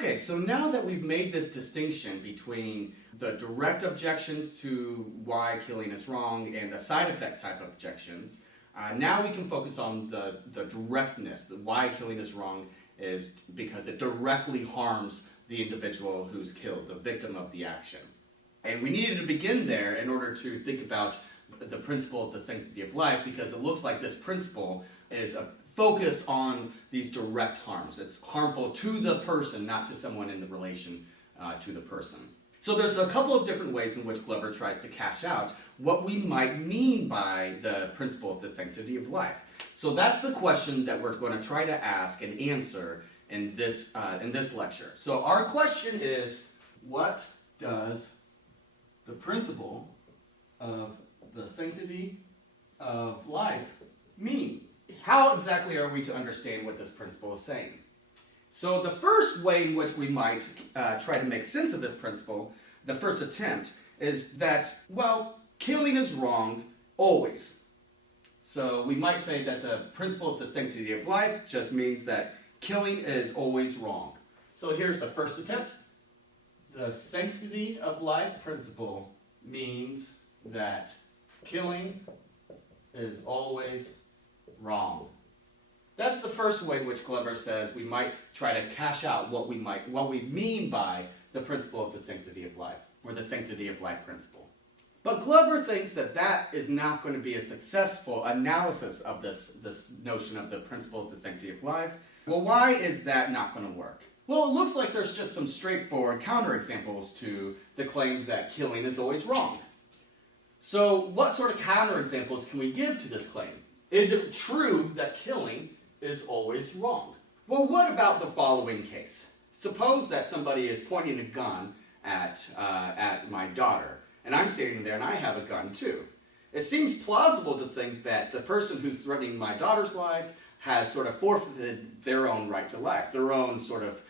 Okay, so now that we've made this distinction between the direct objections to why killing is wrong and the side effect type objections, now we can focus on the directness, why killing is wrong is because it directly harms the individual who's killed, the victim of the action. And we needed to begin there in order to think about the principle of the sanctity of life, because it looks like this principle is focused on these direct harms. It's harmful to the person, not to someone in the relation to the person. So there's a couple of different ways in which Glover tries to cash out what we might mean by the principle of the sanctity of life. So that's the question that we're going to try to ask and answer in this lecture. So our question is, what does the principle of the sanctity of life mean? How exactly are we to understand what this principle is saying? So the first way in which we might try to make sense of this principle, the first attempt, is that, well, killing is wrong always. So we might say that the principle of the sanctity of life just means that killing is always wrong. So here's the first attempt. The sanctity of life principle means that killing is always wrong. That's the first way in which Glover says we might try to cash out what we mean by the principle of the sanctity of life, or the sanctity of life principle. But Glover thinks that that is not going to be a successful analysis of this notion of the principle of the sanctity of life. Well, why is that not going to work? Well, it looks like there's just some straightforward counterexamples to the claim that killing is always wrong. So what sort of counterexamples can we give to this claim? Is it true that killing is always wrong? Well, what about the following case? Suppose that somebody is pointing a gun at my daughter, and I'm standing there and I have a gun too. It seems plausible to think that the person who's threatening my daughter's life has sort of forfeited their own right to life, their own sort of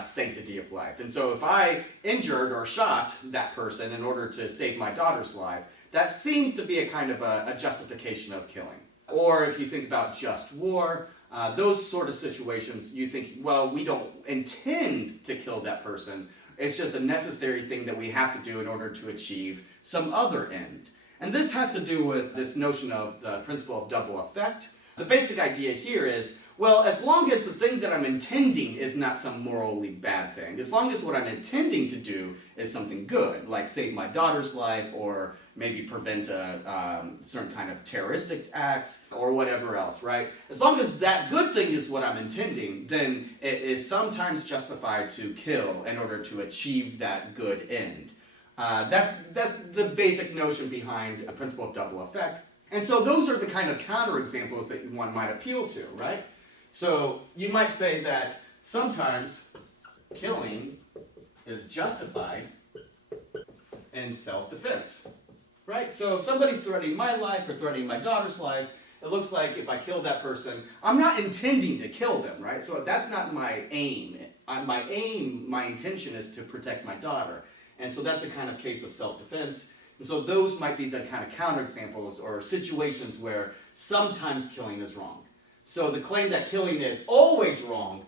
sanctity of life. And so if I injured or shot that person in order to save my daughter's life, that seems to be a kind of a justification of killing. Or if you think about just war, those sort of situations, you think, well, we don't intend to kill that person. It's just a necessary thing that we have to do in order to achieve some other end. And this has to do with this notion of the principle of double effect. The basic idea here is, well, as long as the thing that I'm intending is not some morally bad thing, as long as what I'm intending to do is something good, like save my daughter's life or maybe prevent certain kind of terroristic acts or whatever else, right? As long as that good thing is what I'm intending, then it is sometimes justified to kill in order to achieve that good end. That's the basic notion behind the principle of double effect. And so those are the kind of counterexamples that one might appeal to, right? So you might say that sometimes killing is justified in self-defense, right? So if somebody's threatening my life or threatening my daughter's life, it looks like if I kill that person, I'm not intending to kill them, right? So that's not my aim. My intention is to protect my daughter. And so that's a kind of case of self-defense. And so those might be the kind of counterexamples or situations where sometimes killing is wrong. So the claim that killing is always wrong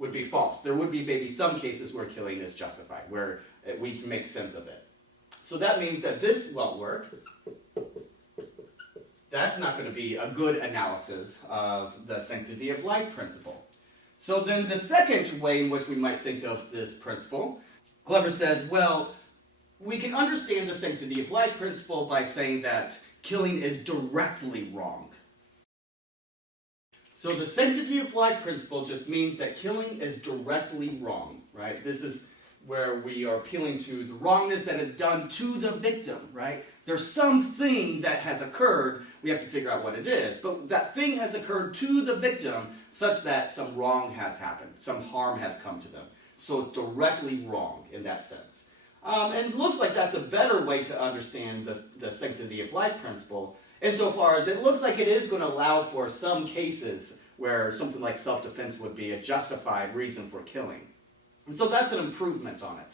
would be false. There would be maybe some cases where killing is justified, where we can make sense of it. So that means that this won't work. That's not going to be a good analysis of the sanctity of life principle. So then the second way in which we might think of this principle, Glover says, well, we can understand the sanctity of life principle by saying that killing is directly wrong. So the sanctity of life principle just means that killing is directly wrong, right? This is where we are appealing to the wrongness that is done to the victim, right? There's something that has occurred, we have to figure out what it is, but that thing has occurred to the victim such that some wrong has happened, some harm has come to them. So it's directly wrong in that sense. And it looks like that's a better way to understand the sanctity of life principle, insofar as it looks like it is going to allow for some cases where something like self-defense would be a justified reason for killing. And so that's an improvement on it.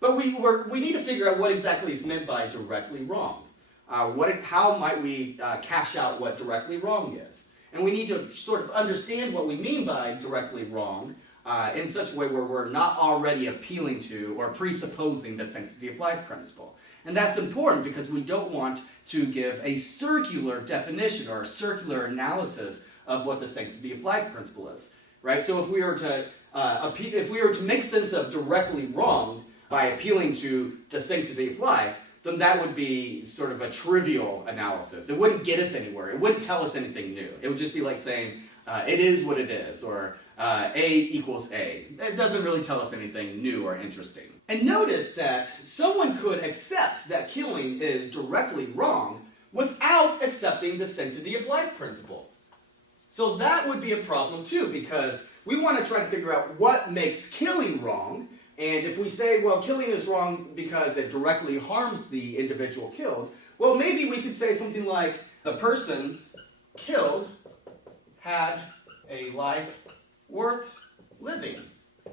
But we need to figure out what exactly is meant by directly wrong. How might we cash out what directly wrong is? And we need to sort of understand what we mean by directly wrong in such a way where we're not already appealing to or presupposing the sanctity of life principle. And that's important because we don't want to give a circular definition or a circular analysis of what the sanctity of life principle is, right? So if we were to make sense of directly wrong by appealing to the sanctity of life, then that would be sort of a trivial analysis. It wouldn't get us anywhere. It wouldn't tell us anything new. It would just be like saying, it is what it is, or A equals A. It doesn't really tell us anything new or interesting. And notice that someone could accept that killing is directly wrong without accepting the sanctity of life principle. So that would be a problem too, because we want to try to figure out what makes killing wrong. And if we say, well, killing is wrong because it directly harms the individual killed, well, maybe we could say something like, the person killed had a life worth living.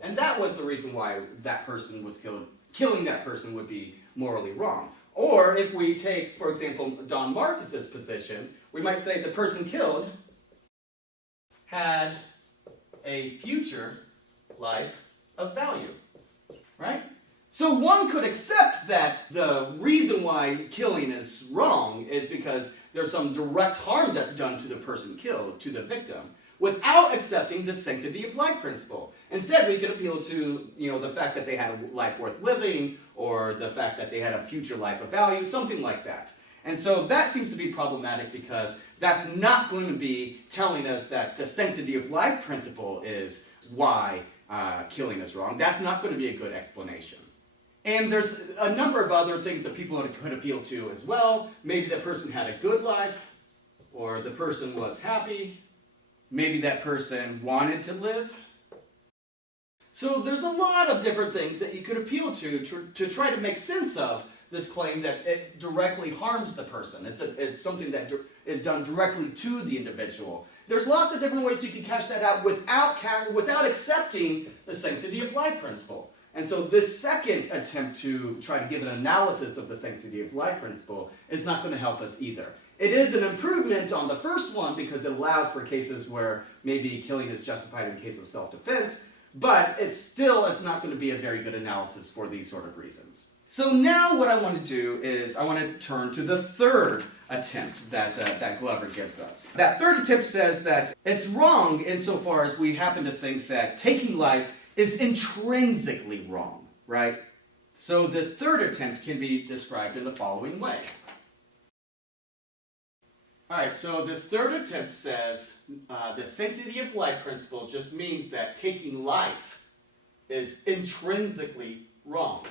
And that was the reason why that person was killed. Killing that person would be morally wrong. Or if we take, for example, Don Marcus's position, we might say the person killed had a future life of value. Right? So one could accept that the reason why killing is wrong is because there's some direct harm that's done to the person killed, to the victim, without accepting the sanctity of life principle. Instead, we could appeal to, the fact that they had a life worth living, or the fact that they had a future life of value, something like that. And so that seems to be problematic because that's not going to be telling us that the sanctity of life principle is why killing is wrong. That's not going to be a good explanation. And there's a number of other things that people could appeal to as well. Maybe the person had a good life, or the person was happy. Maybe that person wanted to live. So there's a lot of different things that you could appeal to try to make sense of this claim that it directly harms the person. It's something that is done directly to the individual. There's lots of different ways you can catch that out without accepting the sanctity of life principle. And so this second attempt to try to give an analysis of the sanctity of life principle is not going to help us either. It is an improvement on the first one because it allows for cases where maybe killing is justified in case of self-defense, but it's not going to be a very good analysis for these sort of reasons. So now what I want to do is I want to turn to the third attempt that Glover gives us. That third attempt says that it's wrong insofar as we happen to think that taking life is intrinsically wrong, right? So this third attempt can be described in the following way. Alright, so this third attempt says the sanctity of life principle just means that taking life is intrinsically wrong.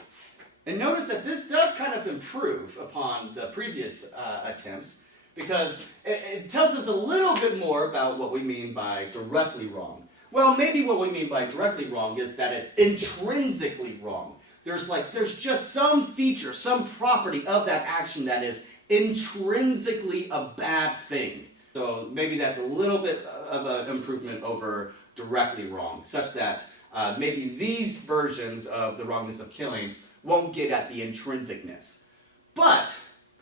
And notice that this does kind of improve upon the previous attempts because it tells us a little bit more about what we mean by directly wrong. Well, maybe what we mean by directly wrong is that it's intrinsically wrong. There's just some feature, some property of that action that is intrinsically a bad thing. So maybe that's a little bit of an improvement over directly wrong, such that maybe these versions of the wrongness of killing won't get at the intrinsicness. But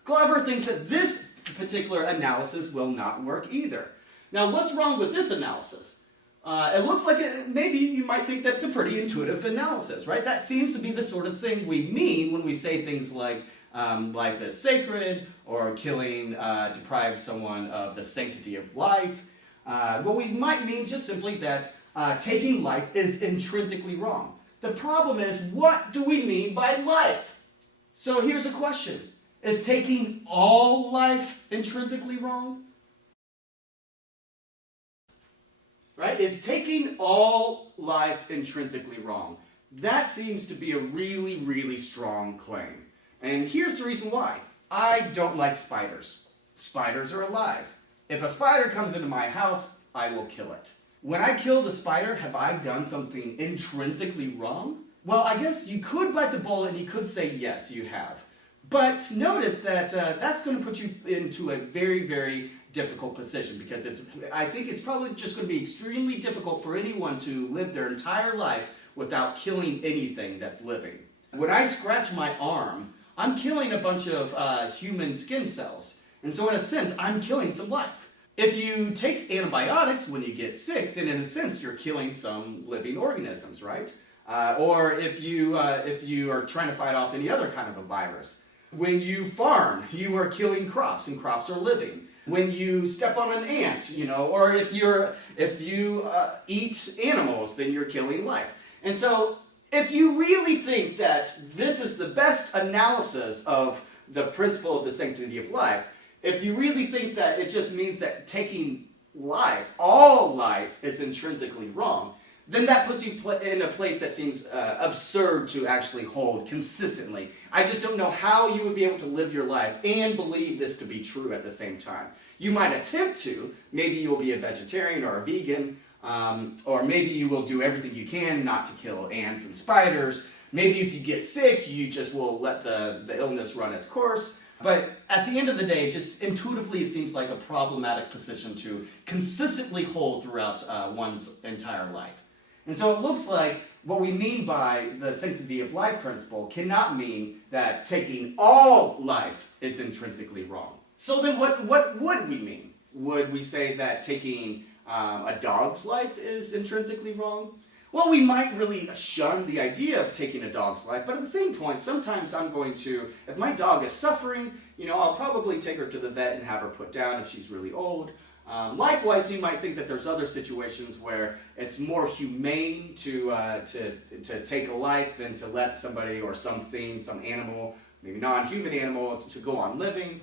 Glover thinks that this particular analysis will not work either. Now, what's wrong with this analysis? It looks like maybe you might think that's a pretty intuitive analysis, right? That seems to be the sort of thing we mean when we say things like life is sacred, or killing deprives someone of the sanctity of life. Well, we might mean just simply that taking life is intrinsically wrong. The problem is, what do we mean by life? So here's a question. Is taking all life intrinsically wrong? Right? Is taking all life intrinsically wrong? That seems to be a really, really strong claim. And here's the reason why. I don't like spiders. Spiders are alive. If a spider comes into my house, I will kill it. When I kill the spider, have I done something intrinsically wrong? Well, I guess you could bite the bullet and you could say yes, you have. But notice that that's going to put you into a very, very difficult position because I think it's probably just going to be extremely difficult for anyone to live their entire life without killing anything that's living. When I scratch my arm, I'm killing a bunch of human skin cells. And so in a sense, I'm killing some life. If you take antibiotics when you get sick, then in a sense you're killing some living organisms, right? Or if you are trying to fight off any other kind of a virus. When you farm, you are killing crops, and crops are living. When you step on an ant, or if you eat animals, then you're killing life. And so, if you really think that this is the best analysis of the principle of the sanctity of life, if you really think that it just means that taking life, all life, is intrinsically wrong, then that puts you in a place that seems absurd to actually hold consistently. I just don't know how you would be able to live your life and believe this to be true at the same time. You might attempt to. Maybe you'll be a vegetarian or a vegan, or maybe you will do everything you can not to kill ants and spiders. Maybe if you get sick, you just will let the illness run its course. But at the end of the day, just intuitively, it seems like a problematic position to consistently hold throughout one's entire life. And so it looks like what we mean by the sanctity of life principle cannot mean that taking all life is intrinsically wrong. So then what would we mean? Would we say that taking a dog's life is intrinsically wrong? Well, we might really shun the idea of taking a dog's life, but at the same point, sometimes I'm going to, if my dog is suffering, I'll probably take her to the vet and have her put down if she's really old. Likewise, you might think that there's other situations where it's more humane to take a life than to let somebody or something, some animal, maybe non-human animal, to go on living.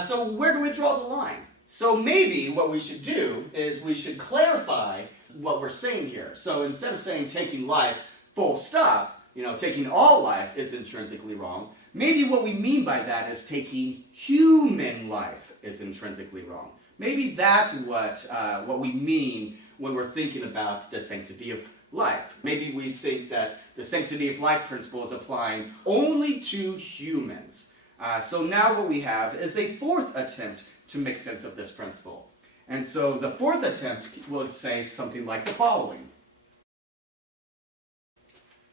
So where do we draw the line? So maybe what we should do is we should clarify what we're saying here. So instead of saying taking life full stop, taking all life is intrinsically wrong, maybe what we mean by that is taking human life is intrinsically wrong. Maybe that's what we mean when we're thinking about the sanctity of life. Maybe we think that the sanctity of life principle is applying only to humans. So now what we have is a fourth attempt to make sense of this principle. And so the fourth attempt will say something like the following.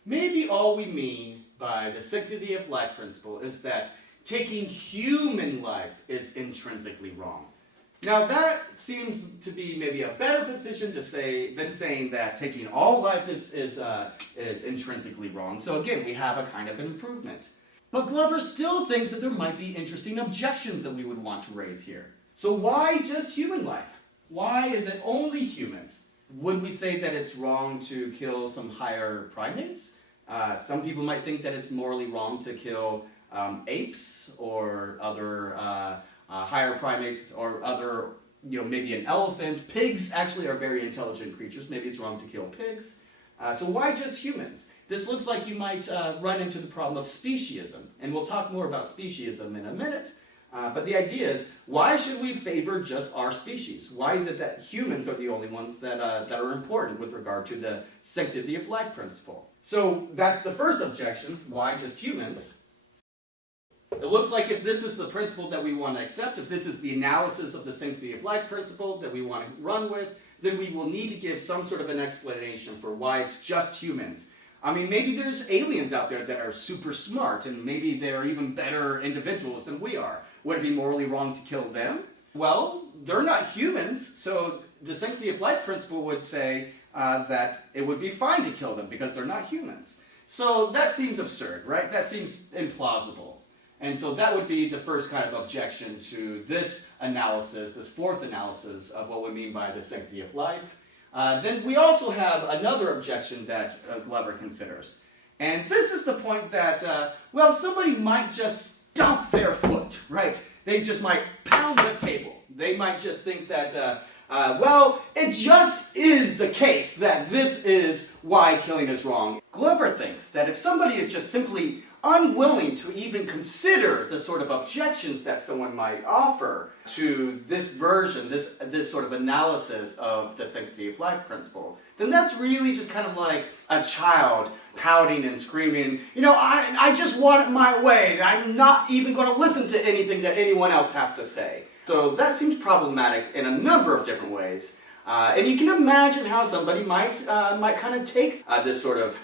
Maybe all we mean by the sanctity of life principle is that taking human life is intrinsically wrong. Now that seems to be maybe a better position to say than saying that taking all life is intrinsically wrong. So again, we have a kind of improvement. But Glover still thinks that there might be interesting objections that we would want to raise here. So why just human life? Why is it only humans? Would we say that it's wrong to kill some higher primates? Some people might think that it's morally wrong to kill apes or other higher primates or other, maybe an elephant. Pigs actually are very intelligent creatures. Maybe it's wrong to kill pigs. So why just humans? This looks like you might run into the problem of speciesism. And we'll talk more about speciesism in a minute. But the idea is, why should we favor just our species? Why is it that humans are the only ones that are important with regard to the sanctity of life principle? So that's the first objection. Why just humans? It looks like if this is the principle that we want to accept, if this is the analysis of the sanctity of life principle that we want to run with, then we will need to give some sort of an explanation for why it's just humans. I mean, maybe there's aliens out there that are super smart, and maybe they're even better individuals than we are. Would it be morally wrong to kill them? Well, they're not humans, so the sanctity of life principle would say that it would be fine to kill them because they're not humans. So that seems absurd, right? That seems implausible. And so that would be the first kind of objection to this analysis, this fourth analysis of what we mean by the sanctity of life. Then we also have another objection that Glover considers. And this is the point that, somebody might just stomp their foot, right? They just might pound the table. They might just think that, it just is the case that this is why killing is wrong. Glover thinks that if somebody is just simply unwilling to even consider the sort of objections that someone might offer to this version, this sort of analysis of the sanctity of life principle, then that's really just kind of like a child pouting and screaming, I just want it my way. I'm not even going to listen to anything that anyone else has to say. So that seems problematic in a number of different ways. And you can imagine how somebody might kind of take this sort of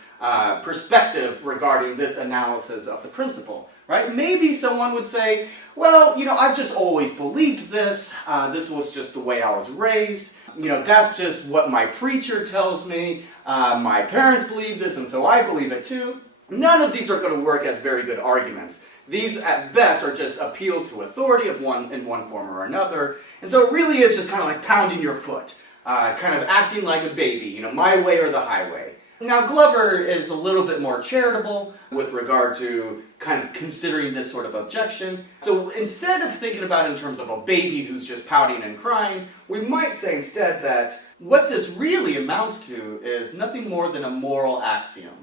perspective regarding this analysis of the principle. right? Maybe someone would say, well, I've just always believed this. This was just the way I was raised. That's just what my preacher tells me. My parents believe this, and so I believe it too. None of these are going to work as very good arguments. These, at best, are just appeal to authority in one form or another. And so it really is just kind of like pounding your foot, kind of acting like a baby, my way or the highway. Now, Glover is a little bit more charitable with regard to kind of considering this sort of objection. So instead of thinking about it in terms of a baby who's just pouting and crying, we might say instead that what this really amounts to is nothing more than a moral axiom.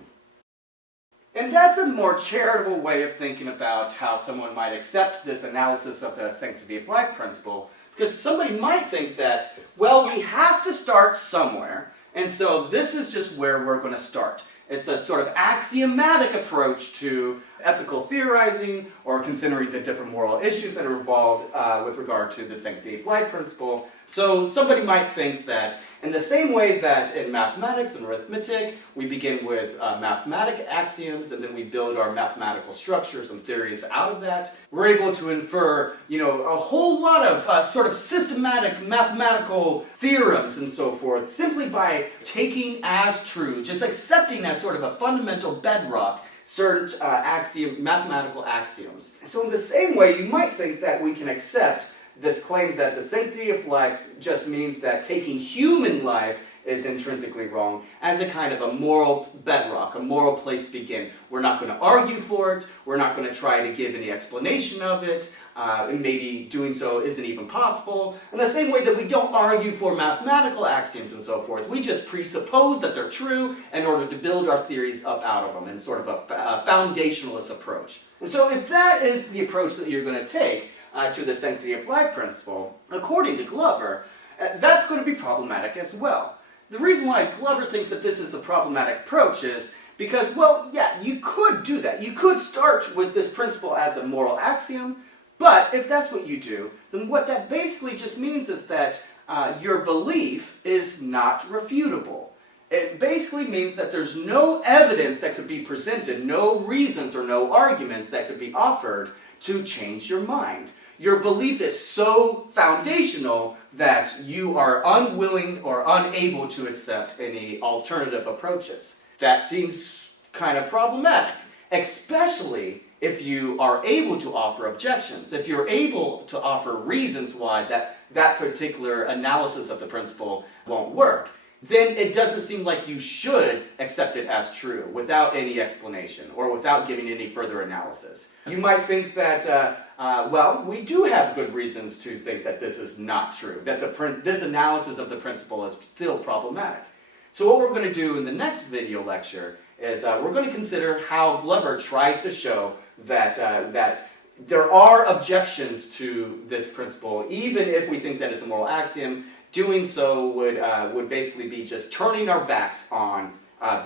And that's a more charitable way of thinking about how someone might accept this analysis of the sanctity of life principle, because somebody might think that, well, we have to start somewhere, and so this is just where we're going to start. It's a sort of axiomatic approach to ethical theorizing or considering the different moral issues that are involved with regard to the sanctity of life principle. So somebody might think that in the same way that in mathematics and arithmetic, we begin with mathematic axioms and then we build our mathematical structures and theories out of that, we're able to infer, a whole lot of sort of systematic mathematical theorems and so forth simply by taking as true, just accepting as sort of a fundamental bedrock certain mathematical axioms. So in the same way, you might think that we can accept this claim that the sanctity of life just means that taking human life is intrinsically wrong as a kind of a moral bedrock, a moral place to begin. We're not going to argue for it. We're not going to try to give any explanation of it. And maybe doing so isn't even possible. In the same way that we don't argue for mathematical axioms and so forth. We just presuppose that they're true in order to build our theories up out of them in sort of a foundationalist approach. And so if that is the approach that you're going to take to the sanctity of life principle, according to Glover, that's going to be problematic as well. The reason why Glover thinks that this is a problematic approach is because, well, yeah, you could do that. You could start with this principle as a moral axiom, but if that's what you do, then what that basically just means is that your belief is not refutable. It basically means that there's no evidence that could be presented, no reasons or no arguments that could be offered to change your mind. Your belief is so foundational that you are unwilling or unable to accept any alternative approaches. That seems kind of problematic, especially if you are able to offer objections, if you're able to offer reasons why that particular analysis of the principle won't work. Then it doesn't seem like you should accept it as true without any explanation or without giving any further analysis. You might think that, well, we do have good reasons to think that this is not true, that this analysis of the principle is still problematic. So what we're going to do in the next video lecture is we're going to consider how Glover tries to show that there are objections to this principle, even if we think that it's a moral axiom. Doing so would basically be just turning our backs on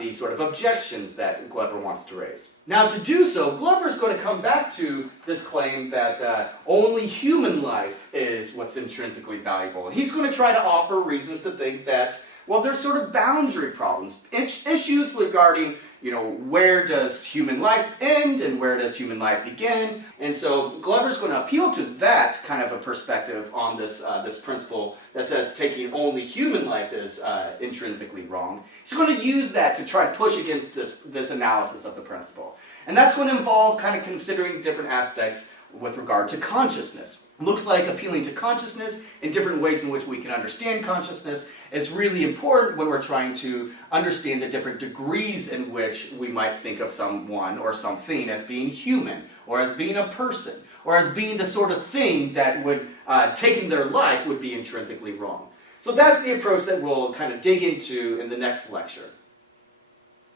the sort of objections that Glover wants to raise. Now, to do so, Glover's going to come back to this claim that only human life is what's intrinsically valuable. And he's going to try to offer reasons to think that, well, there's sort of boundary problems, issues regarding, where does human life end and where does human life begin? And so Glover's going to appeal to that kind of a perspective on this principle that says taking only human life is intrinsically wrong. He's going to use that to try to push against this analysis of the principle. And that's going to involve kind of considering different aspects with regard to consciousness. Looks like appealing to consciousness in different ways in which we can understand consciousness is really important when we're trying to understand the different degrees in which we might think of someone or something as being human, or as being a person, or as being the sort of thing that would, taking their life, would be intrinsically wrong. So that's the approach that we'll kind of dig into in the next lecture.